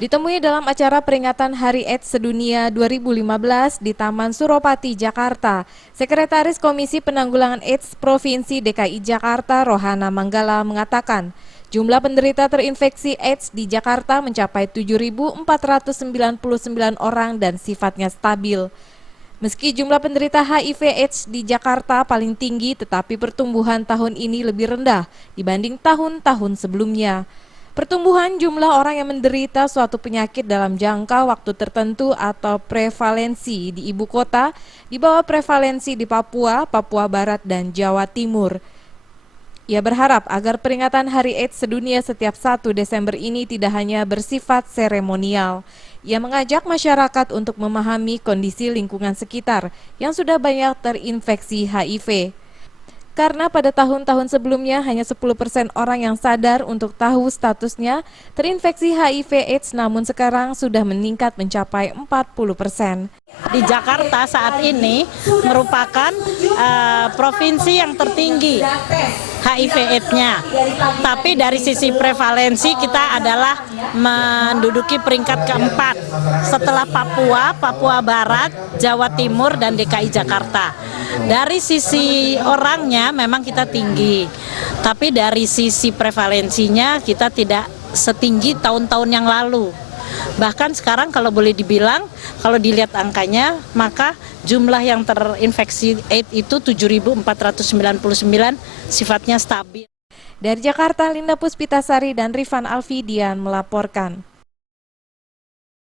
Ditemui dalam acara peringatan Hari AIDS Sedunia 2015 di Taman Suropati, Jakarta, Sekretaris Komisi Penanggulangan AIDS Provinsi DKI Jakarta, Rohana Manggala, mengatakan jumlah penderita terinfeksi AIDS di Jakarta mencapai 7.499 orang dan sifatnya stabil. Meski jumlah penderita HIV/AIDS di Jakarta paling tinggi, tetapi pertumbuhan tahun ini lebih rendah dibanding tahun-tahun sebelumnya. Pertumbuhan jumlah orang yang menderita suatu penyakit dalam jangka waktu tertentu atau prevalensi di ibu kota di bawah prevalensi di Papua, Papua Barat, dan Jawa Timur. Ia berharap agar peringatan Hari AIDS Sedunia setiap 1 Desember ini tidak hanya bersifat seremonial. Ia mengajak masyarakat untuk memahami kondisi lingkungan sekitar yang sudah banyak terinfeksi HIV. Karena pada tahun-tahun sebelumnya hanya 10% orang yang sadar untuk tahu statusnya terinfeksi HIV/AIDS, namun sekarang sudah meningkat mencapai 40%. Di Jakarta saat ini merupakan provinsi yang tertinggi HIV/AIDS-nya. Tapi dari sisi prevalensi kita adalah menduduki peringkat keempat setelah Papua, Papua Barat, Jawa Timur, dan DKI Jakarta. Dari sisi orangnya memang kita tinggi, tapi dari sisi prevalensinya kita tidak setinggi tahun-tahun yang lalu. Bahkan sekarang kalau boleh dibilang, kalau dilihat angkanya, maka jumlah yang terinfeksi AIDS itu 7.499 sifatnya stabil. Dari Jakarta, Linda Puspitasari dan Rifan Alfidian melaporkan.